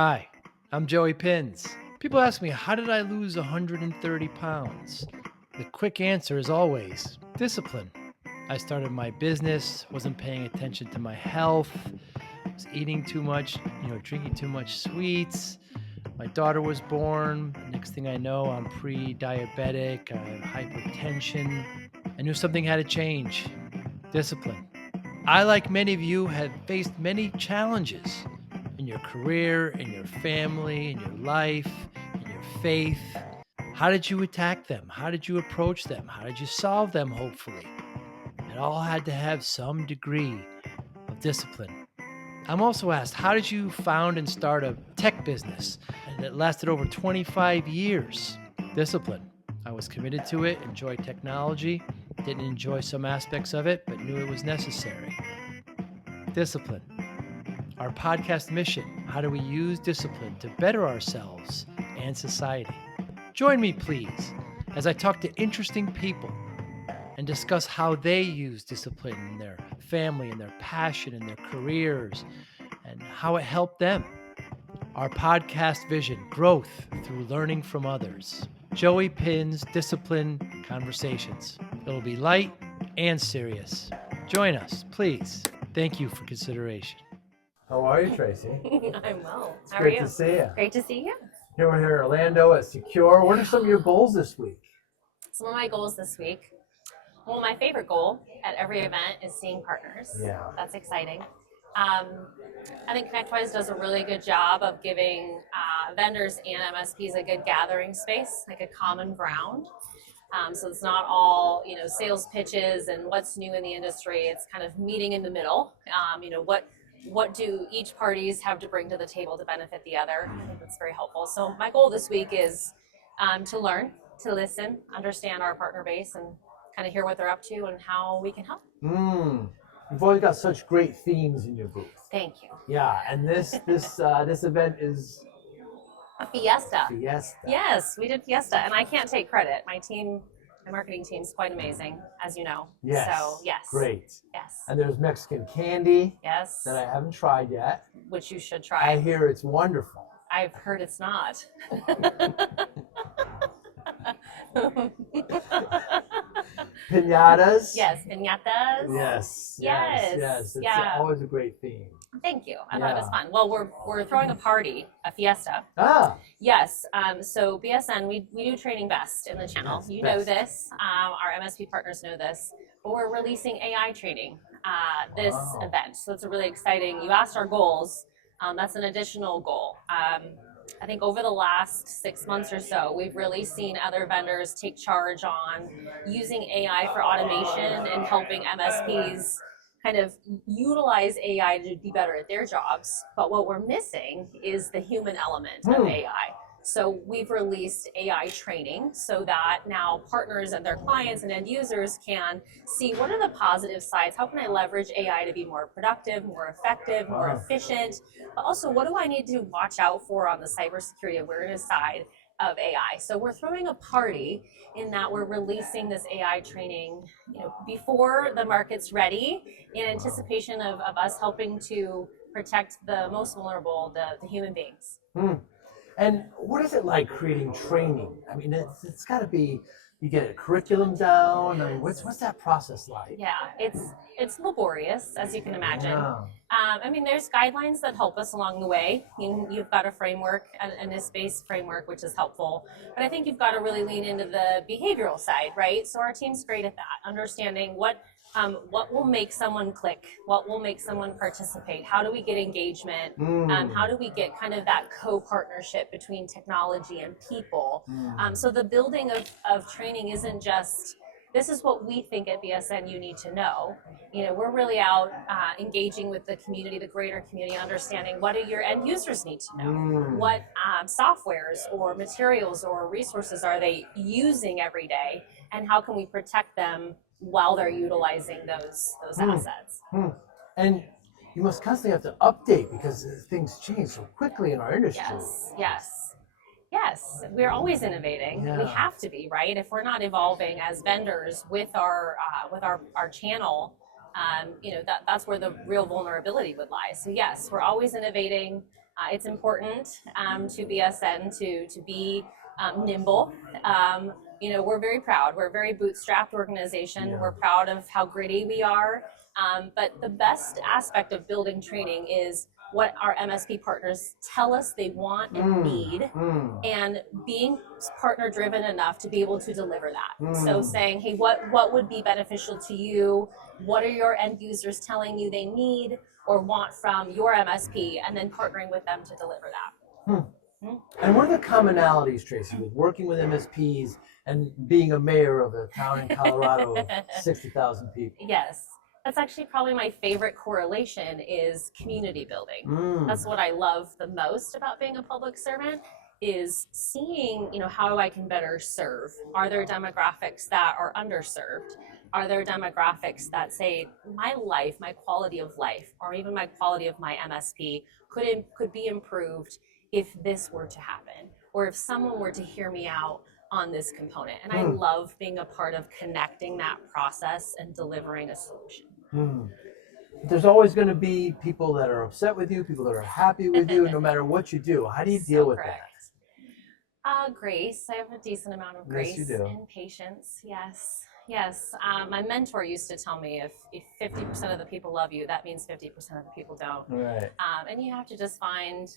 Hi, I'm Joey Pinz. People ask me, how did I lose 130 pounds? The quick answer is always discipline. I started my business, wasn't paying attention to my health, was eating too much, drinking too much sweets. My daughter was born. Next thing I know, I'm pre-diabetic, I have hypertension. I knew something had to change. Discipline. I, like many of you, have faced many challenges in your career, in your family, in your life, in your faith. How did you attack them? How did you approach them? How did you solve them, hopefully? It all had to have some degree of discipline. I'm also asked, how did you found and start a tech business that lasted over 25 years? Discipline. I was committed to it, enjoyed technology, didn't enjoy some aspects of it, but knew it was necessary. Discipline. Our podcast mission: how do we use discipline to better ourselves and society? Join me, please, as I talk to interesting people and discuss how they use discipline in their family and their passion and their careers and how it helped them. Our podcast vision: growth through learning from others. Joey Pinz Discipline Conversations. It'll be light and serious. Join us, please. Thank you for consideration. How are you, Tracie? I'm well. It's How are great you? to see you. Great to see you. Here we're here in Orlando at Secure. What are some of your goals this week? Some of my goals this week. Well, my favorite goal at every event is seeing partners. Yeah. That's exciting. I think ConnectWise does a really good job of giving vendors and MSPs a good gathering space, like a common ground. So it's not all, sales pitches and what's new in the industry. It's kind of meeting in the middle. What do each parties have to bring to the table to benefit the other? I think that's very helpful. So my goal this week is to learn, to listen, understand our partner base, and kind of hear what they're up to and how we can help. You've always got such great themes in your booth. Thank you. Yeah, and this event is A fiesta. Fiesta. Yes, we did Fiesta, and I can't take credit. My marketing team's quite amazing, as you know. Yes. So, yes. Great. Yes. And there's Mexican candy. Yes. That I haven't tried yet. Which you should try. I hear it's wonderful. I've heard it's not. Piñatas. Yes, piñatas. Yes. It's always a great theme. Thank you. I thought it was fun. Well, we're throwing a party, a fiesta. Yes. So BSN, we do training best in the channel. Yes, you best. know this. Our MSP partners know this. But we're releasing AI training this event. So it's a really exciting. You asked our goals. That's an additional goal. I think over the last 6 months or so, we've really seen other vendors take charge on using AI for automation and helping MSPs kind of utilize AI to be better at their jobs. But what we're missing is the human element of AI. So we've released AI training so that now partners and their clients and end users can see what are the positive sides. How can I leverage AI to be more productive, more effective, more efficient? But also, what do I need to watch out for on the cybersecurity awareness side of AI? So we're throwing a party in that we're releasing this AI training, before the market's ready, in anticipation of us helping to protect the most vulnerable, the human beings. And what is it like creating training? I mean, it's got to be, you get a curriculum down. I mean, what's that process like? Yeah, it's laborious, as you can imagine. Yeah. There's guidelines that help us along the way. You've got a framework, a NIST-based framework, which is helpful. But I think you've got to really lean into the behavioral side, right? So our team's great at that, understanding what will make someone click, what will make someone participate, how do we get engagement, how do we get kind of that co-partnership between technology and people. So the building of training isn't just, this is what we think at BSN you need to know. We're really out engaging with the community, the greater community, understanding what do your end users need to know, what softwares or materials or resources are they using every day, and how can we protect them while they're utilizing those assets. And you must constantly have to update because things change so quickly in our industry. Yes. We're always innovating. We have to be, right? If we're not evolving as vendors with our channel, that's where the real vulnerability would lie. So yes, we're always innovating. It's important to BSN to be nimble. We're very proud. We're a very bootstrapped organization. Yeah. We're proud of how gritty we are. But the best aspect of building training is what our MSP partners tell us they want and need, and being partner driven enough to be able to deliver that. So saying, hey, what would be beneficial to you? What are your end users telling you they need or want from your MSP, and then partnering with them to deliver that. And what are the commonalities, Tracie, with working with MSPs and being a mayor of a town in Colorado of 60,000 people? Yes. That's actually probably my favorite correlation is community building. That's what I love the most about being a public servant, is seeing, how I can better serve. Are there demographics that are underserved? Are there demographics that say my life, my quality of life, or even my quality of my MSP could be improved if this were to happen, or if someone were to hear me out on this component? And I love being a part of connecting that process and delivering a solution. There's always going to be people that are upset with you, people that are happy with you, no matter what you do. How do you deal with that? Grace. I have a decent amount of grace and patience. Yes. My mentor used to tell me if 50% of the people love you, that means 50% of the people don't. Right. And you have to just find,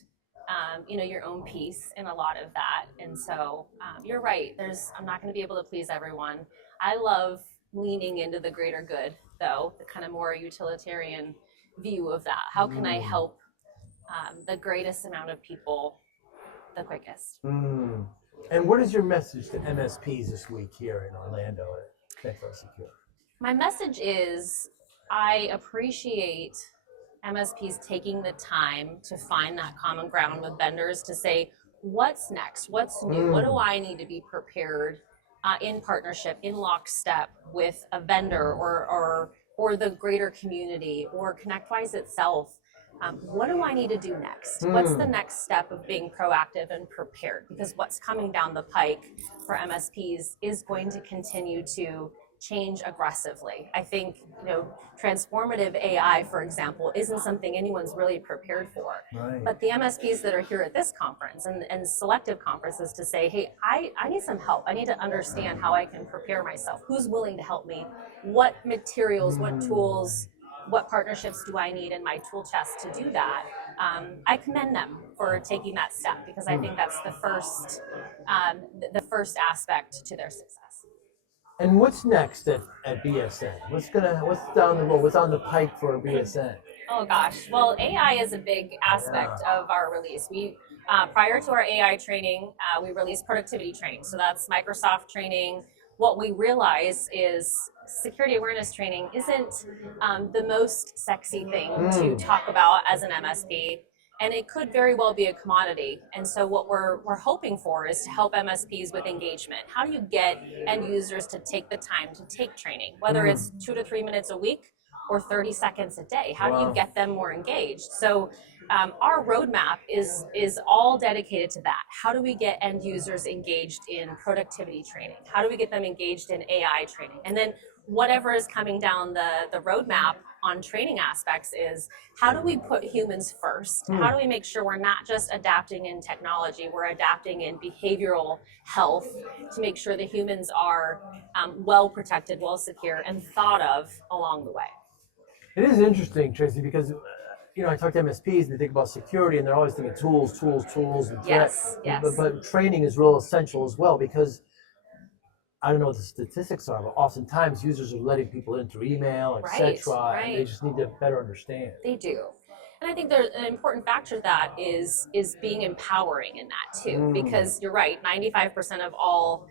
your own peace in a lot of that. And so you're right. I'm not going to be able to please everyone. I love leaning into the greater good, though, the kind of more utilitarian view of that. How can I help the greatest amount of people the quickest? And what is your message to MSPs this week here in Orlando at Cybersecurity? My message is I appreciate MSPs taking the time to find that common ground with vendors to say, what's next? What's new? What do I need to be prepared in partnership, in lockstep with a vendor or the greater community or ConnectWise itself? What do I need to do next? What's the next step of being proactive and prepared? Because what's coming down the pike for MSPs is going to continue to change aggressively. I think, transformative AI, for example, isn't something anyone's really prepared for. Right. But the MSPs that are here at this conference and selective conferences to say, hey, I need some help. I need to understand how I can prepare myself. Who's willing to help me? What materials, what tools, what partnerships do I need in my tool chest to do that? I commend them for taking that step, because I think that's the first aspect to their success. And what's next at BSN? What's down the road? What's on the pike for BSN? Oh gosh, well, AI is a big aspect of our release. We prior to our AI training, we released productivity training. So that's Microsoft training. What we realize is security awareness training isn't the most sexy thing to talk about as an MSP. And it could very well be a commodity. And so what we're hoping for is to help MSPs with engagement. How do you get end users to take the time to take training, whether it's 2 to 3 minutes a week or 30 seconds a day? How do you get them more engaged? So our roadmap is all dedicated to that. How do we get end users engaged in productivity training? How do we get them engaged in AI training? And then whatever is coming down the roadmap on training aspects is, how do we put humans first? How do we make sure we're not just adapting in technology, we're adapting in behavioral health to make sure the humans are well protected, well secure, and thought of along the way. It is interesting, Tracie, because I talk to MSPs, they think about security, and they're always thinking tools, and Yes. But training is real essential as well, because I don't know what the statistics are, but oftentimes users are letting people in through email, etc. Right. And they just need to better understand. They do. And I think there's an important factor to that is being empowering in that too, because you're right, 95% of all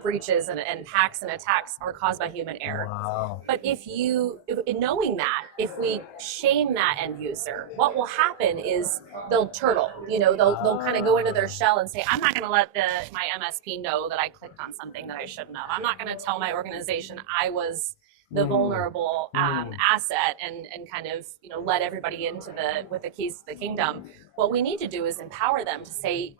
breaches and hacks and attacks are caused by human error. Wow. But knowing that, if we shame that end user, what will happen is they'll turtle. They'll kind of go into their shell and say, I'm not going to let my MSP know that I clicked on something that I shouldn't have. I'm not going to tell my organization I was the vulnerable asset and kind of let everybody with the keys to the kingdom. What we need to do is empower them to say,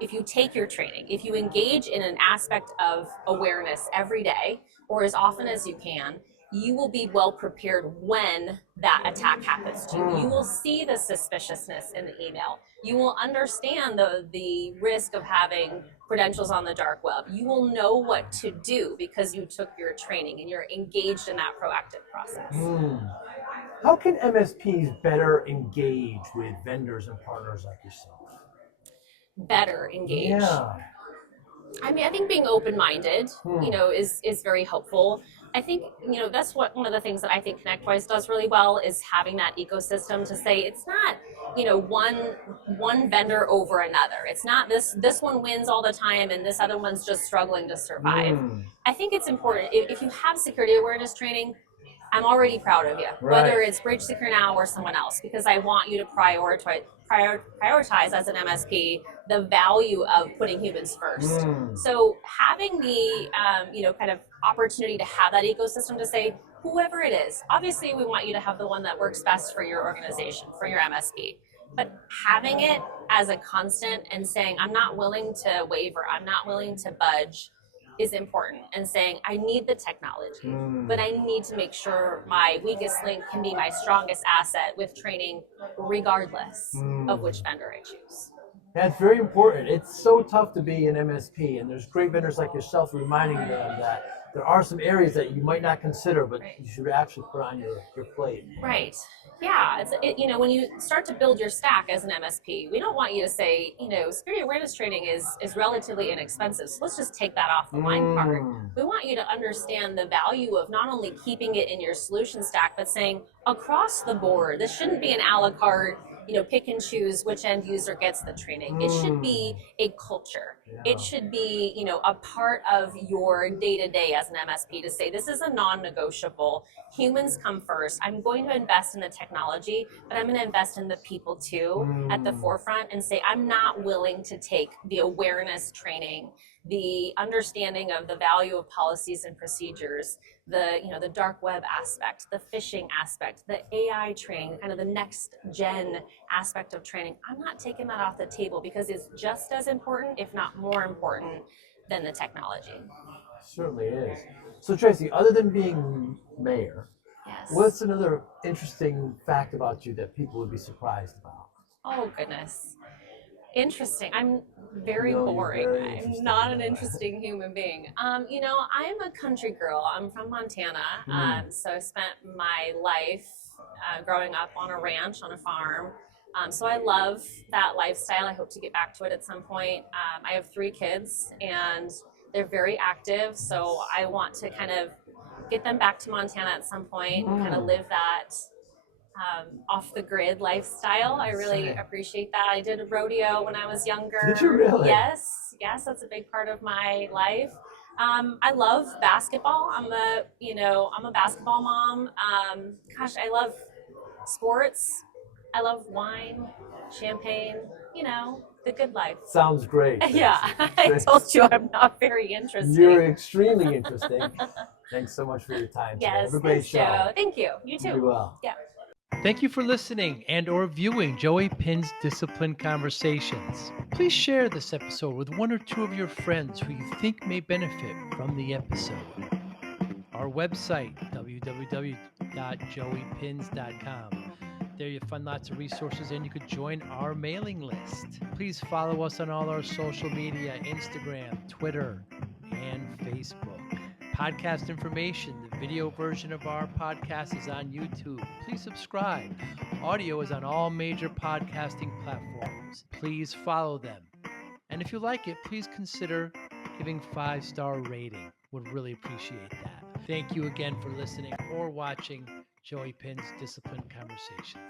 if you take your training, if you engage in an aspect of awareness every day or as often as you can, you will be well prepared when that attack happens to you. You will see the suspiciousness in the email. You will understand the risk of having credentials on the dark web. You will know what to do because you took your training and you're engaged in that proactive process. How can MSPs better engage with vendors and partners like yourself? Better engage. Yeah. I mean, I think being open-minded, is very helpful. I think, that's one of the things that I think ConnectWise does really well is having that ecosystem to say it's not, one vendor over another. It's not this one wins all the time and this other one's just struggling to survive. I think it's important if you have security awareness training, I'm already proud of you, whether it's Bridge Secure Now or someone else, because I want you to prioritize as an MSP the value of putting humans first. So having the kind of opportunity to have that ecosystem to say, whoever it is, obviously we want you to have the one that works best for your organization, for your MSP. But having it as a constant and saying, I'm not willing to waver, I'm not willing to budge, is important, and saying I need the technology, but I need to make sure my weakest link can be my strongest asset with training regardless of which vendor I choose. That's very important. It's so tough to be an MSP, and there's great vendors like yourself reminding them that there are some areas that you might not consider, but you should actually put on your plate. Right. Yeah. When you start to build your stack as an MSP, we don't want you to say, security awareness training is relatively inexpensive. So let's just take that off the line part. We want you to understand the value of not only keeping it in your solution stack, but saying across the board, this shouldn't be an a la carte, pick and choose which end user gets the training. It should be a culture. It should be, a part of your day-to-day as an MSP to say, this is a non-negotiable. Humans come first. I'm going to invest in the technology, but I'm going to invest in the people too at the forefront and say, I'm not willing to take the awareness training, the understanding of the value of policies and procedures, the dark web aspect, the phishing aspect, the AI training, kind of the next gen aspect of training. I'm not taking that off the table because it's just as important, if not more important, than the technology. Certainly is. So Tracie, other than being mayor, what's another interesting fact about you that people would be surprised about? Oh goodness. Interesting. I'm very boring. I'm not an interesting human being. I'm a country girl. I'm from Montana. So I spent my life growing up on a ranch, on a farm. So I love that lifestyle. I hope to get back to it at some point. I have 3 kids and they're very active. So I want to kind of get them back to Montana at some point and kind of live that off the grid lifestyle. I really appreciate that. I did a rodeo when I was younger. Did you really? Yes, that's a big part of my life. I love basketball. I'm a basketball mom. I love sports. I love wine, champagne, the good life. Sounds great. Yeah, I told you I'm not very interesting. You're extremely interesting. Thanks so much for your time today. Yes, Have a great show. Joe. Thank you. You too. You well. Yeah. Thank you for listening and or viewing Joey Pinz Discipline Conversations. Please share this episode with 1 or 2 of your friends who you think may benefit from the episode. Our website, www.joeypinz.com. There you'll find lots of resources and you could join our mailing list. Please follow us on all our social media, Instagram, Twitter, and Facebook. Podcast information, the video version of our podcast is on YouTube. Please subscribe. Audio is on all major podcasting platforms. Please follow them. And if you like it, please consider giving 5-star rating. Would really appreciate that. Thank you again for listening or watching Joey Pinz Discipline Conversations.